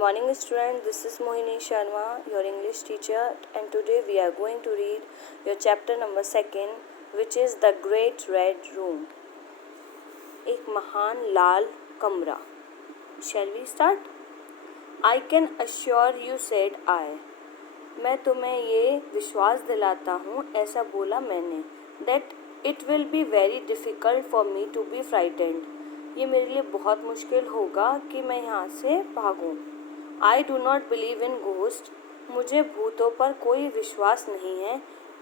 morning student, this is Mohini Sharma, your English teacher, and today we are going to read your chapter number 2, which is The Great Red Room. एक महान लाल कमरा. Shall we start? I can assure you, said I. मैं तुम्हें ये विश्वास दिलाता हूँ, ऐसा बोला मैंने, that it will be very difficult for me to be frightened. ये मेरे लिए बहुत मुश्किल होगा कि मैं यहाँ से भागूं. I do not believe in ghosts. मुझे भूतों पर कोई विश्वास नहीं है.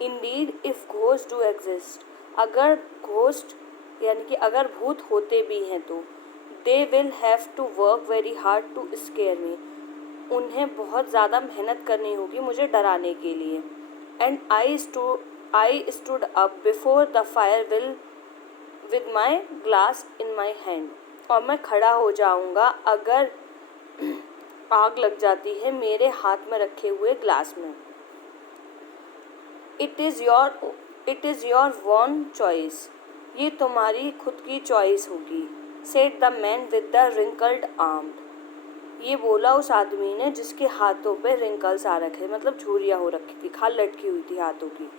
Indeed, if ghosts do exist, अगर घोस्ट यानी कि अगर भूत होते भी हैं तो they will have to work very hard to scare me. उन्हें बहुत ज़्यादा मेहनत करनी होगी मुझे डराने के लिए. And I stood up before the fire with my glass in my hand. और मैं खड़ा हो जाऊंगा अगर आग लग जाती है मेरे हाथ में रखे हुए ग्लास में. It is your own choice. ये तुम्हारी खुद की चॉइस होगी. said the man with the wrinkled arm. ये बोला उस आदमी ने जिसके हाथों पे रिंकल्स आ रखे, मतलब झुर्रियाँ हो रखी थी, खाल लटकी हुई थी हाथों की.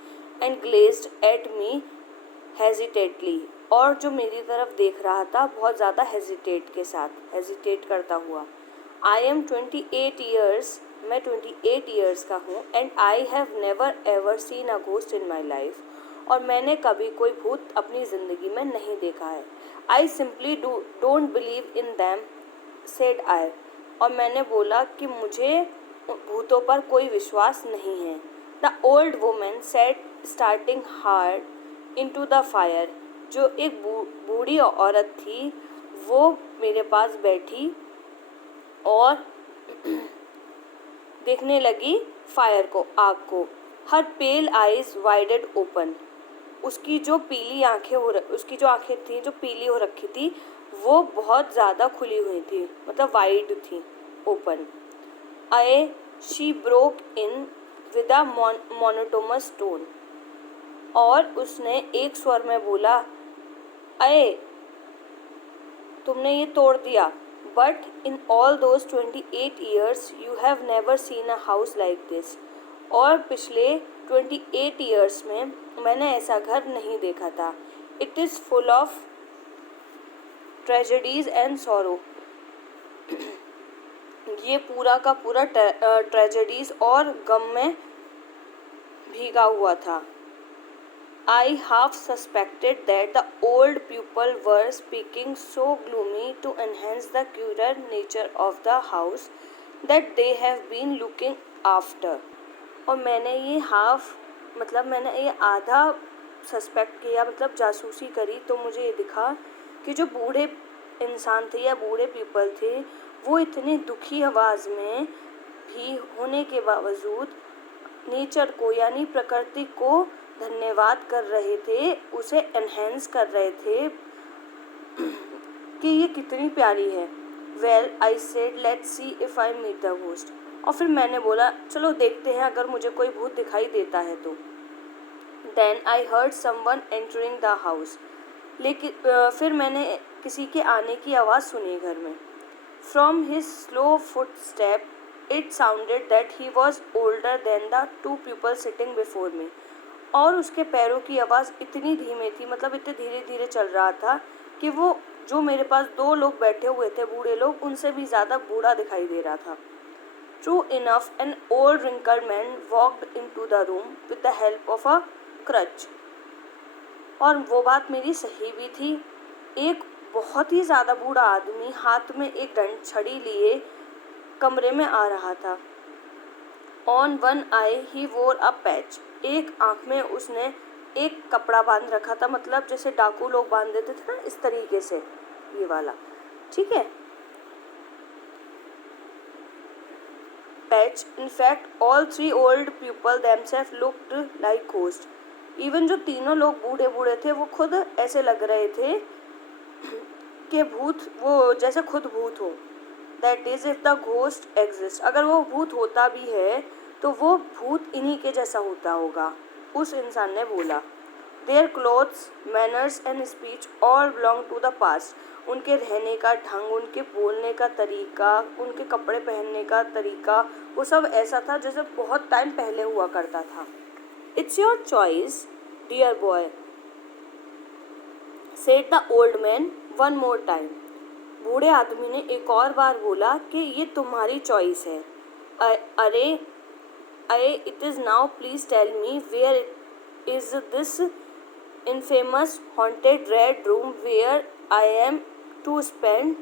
And gazed at me hesitantly. और जो मेरी तरफ देख रहा था बहुत ज़्यादा हेजिटेट करता हुआ. I am 28 years. मैं 28 years का हूँ. And I have never ever seen a ghost in my life. और मैंने कभी कोई भूत अपनी ज़िंदगी में नहीं देखा है. I simply don't believe in them, said I. और मैंने बोला कि मुझे भूतों पर कोई विश्वास नहीं है. The old woman said, starting hard into the fire. जो एक बूढ़ी औरत थी वो मेरे पास बैठी और देखने लगी फायर को, आग को. हर पेल आइज वाइडेड ओपन. उसकी जो आंखें थी जो पीली हो रखी थी वो बहुत ज़्यादा खुली हुई थी, मतलब वाइड थी, open. She broke in with a monotonous tone. और उसने एक स्वर में बोला, अये तुमने ये तोड़ दिया. But in all those 28 years you have never seen a house like this. और पिछले 28 years में मैंने ऐसा घर नहीं देखा था. It is full of tragedies and sorrow. ये पूरा का पूरा ट्रेजेडीज और गम में भीगा हुआ था. I half suspected that the old people were speaking so gloomy to enhance the cruel nature of the house that they have been looking after. और मैंने ये आधा सस्पेक्ट किया, मतलब जासूसी करी, तो मुझे ये दिखा कि जो बूढ़े इंसान थे या बूढ़े पीपल थे वो इतनी दुखी आवाज़ में भी होने के बावजूद नेचर को यानी प्रकृति को धन्यवाद कर रहे थे, उसे एनहेंस कर रहे थे कि ये कितनी प्यारी है. Well I said, let's see if I meet the ghost. और फिर मैंने बोला चलो देखते हैं अगर मुझे कोई भूत दिखाई देता है तो. Then I heard someone entering the house. लेकिन फिर मैंने किसी के आने की आवाज़ सुनी घर में. From his slow foot step it sounded that he was older than the 2 people sitting before me. और उसके पैरों की आवाज़ इतनी धीमी थी, मतलब इतने धीरे धीरे चल रहा था कि वो जो मेरे पास 2 लोग बैठे हुए थे बूढ़े लोग, उनसे भी ज़्यादा बूढ़ा दिखाई दे रहा था. True enough an old wrinkled man walked into the room with the help of a crutch. और वो बात मेरी सही भी थी. एक बहुत ही ज़्यादा बूढ़ा आदमी हाथ में एक दंड छड़ी लिए कमरे में आ रहा था. ऑन वन आई ही वोर अ पैच. एक आँख में उसने एक कपड़ा बांध रखा था, मतलब जैसे डाकू लोग बांध देते थे ना, इस तरीके से ये वाला, ठीक है, patch. In fact all 3 old people themselves looked like ghosts. Even जो तीनों लोग बूढ़े थे वो खुद ऐसे लग रहे थे कि भूत, वो जैसे खुद भूत हो. That is if the ghost exist. अगर वो भूत होता भी है तो वो भूत इन्हीं के जैसा होता होगा, उस इंसान ने बोला. Their clothes, manners and speech all belong to the past. उनके रहने का ढंग, उनके बोलने का तरीका, उनके कपड़े पहनने का तरीका, वो सब ऐसा था जैसे बहुत टाइम पहले हुआ करता था। It's your choice dear boy, said the old man one more time. बूढ़े आदमी ने एक और बार बोला कि ये तुम्हारी चॉइस है। अरे it is now, please tell me where is this infamous haunted red room where I am to spend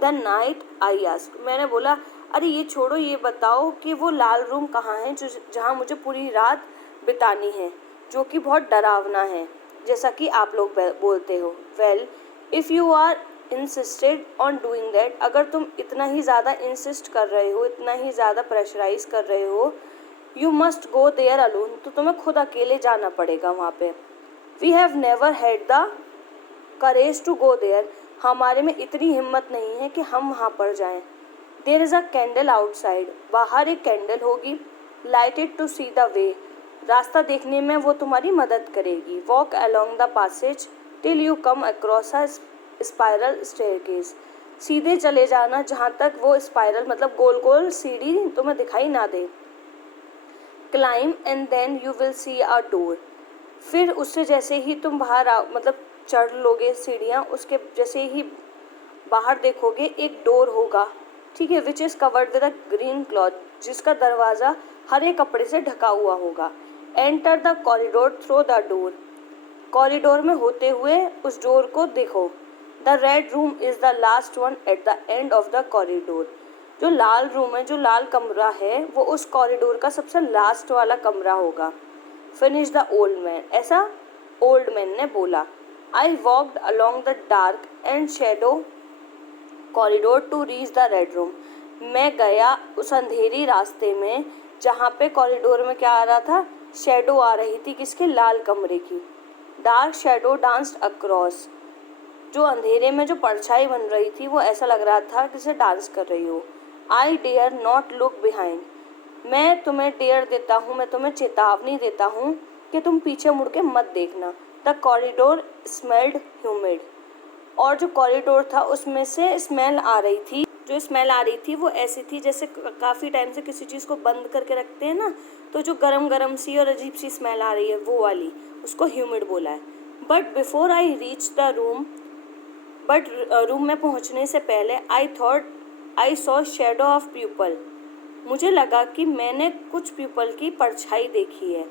the night, I asked. मैंने बोला अरे ये छोड़ो, ये बताओ कि वो लाल रूम कहाँ है जो जहाँ मुझे पूरी रात बितानी है, जो कि बहुत डरावना है जैसा कि आप लोग बोलते हो। Well if you are insisted on doing that, अगर तुम इतना ही ज़्यादा इंसिस्ट कर रहे हो, इतना ही ज़्यादा प्रेशराइज कर रहे हो, you must go there alone, तो तुम्हें खुद अकेले जाना पड़ेगा वहाँ पे। We have never had the courage to go there, हमारे में इतनी हिम्मत नहीं है कि हम वहाँ पर जाएं। There is a candle outside, बाहर एक कैंडल होगी। Lighted to see the way, रास्ता देखने में वो तुम्हारी मदद करेगी। Walk along the passage till you come across a spiral staircase, सीधे चले जाना जहाँ तक वो स्पाइरल मतलब गोल गोल सीढ़ी तुम्हें दिखाई ना दे। Climb and then you will see a door, फिर उससे जैसे ही तुम बाहर मतलब चढ़ लोगे सीढ़ियाँ, उसके जैसे ही बाहर देखोगे एक डोर होगा, ठीक है, which is covered with a green cloth, जिसका दरवाज़ा हरे कपड़े से ढका हुआ होगा। Enter the corridor through the door, corridor में होते हुए उस डोर को देखो। The red room is the last one at the end of the corridor, जो लाल रूम है, जो लाल कमरा है, वो उस कॉरिडोर का सबसे लास्ट वाला कमरा होगा। फिनिश द ओल्ड मैन, ऐसा ओल्ड मैन ने बोला। I walked along the dark and shadow corridor to reach the red room, मैं गया उस अंधेरी रास्ते में जहाँ पे कॉरिडोर में क्या आ रहा था, शेडो आ रही थी, किसके, लाल कमरे की। डार्क शेडो डांस्ड अक्रॉस, जो अंधेरे में जो परछाई बन रही थी वो ऐसा लग रहा था जैसे डांस कर रही हो। I dare not look behind, मैं तुम्हें डेयर देता हूँ, मैं तुम्हें चेतावनी देता हूँ कि तुम पीछे मुड़ के मत देखना। द कॉरिडोर स्मेल्ड ह्यूमिड, और जो कॉरिडोर था उसमें से स्मेल आ रही थी, जो स्मेल आ रही थी वो ऐसी थी जैसे काफ़ी टाइम से किसी चीज़ को बंद करके रखते हैं ना, तो जो गरम गरम सी और अजीब सी स्मेल आ रही है वो वाली, उसको ह्यूमिड बोला है। But before I reach the room, but room में पहुंचने से पहले I thought I saw shadow of people, मुझे लगा कि मैंने कुछ पीपल की परछाई देखी है।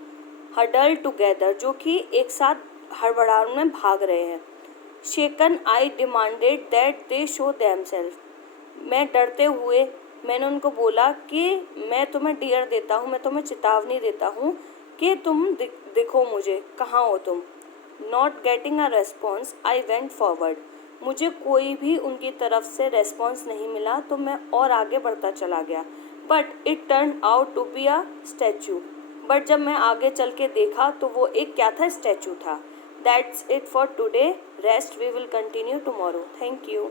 हडल टुगेदर, जो कि एक साथ हड़बड़ाहट में भाग रहे हैं। Shaken I demanded that they show themself, मैं डरते हुए मैंने उनको बोला कि मैं तुम्हें डियर देता हूँ, मैं तुम्हें चेतावनी देता हूँ कि तुम दिखो मुझे, कहाँ हो तुम। Not getting a response I went forward, मुझे कोई भी उनकी तरफ से रेस्पॉन्स नहीं मिला तो मैं और आगे बढ़ता चला गया। But it turn out to be a statue, but जब मैं आगे चल के देखा तो वो एक क्या था, स्टैचू था। That's it for today, rest we will continue tomorrow. Thank you.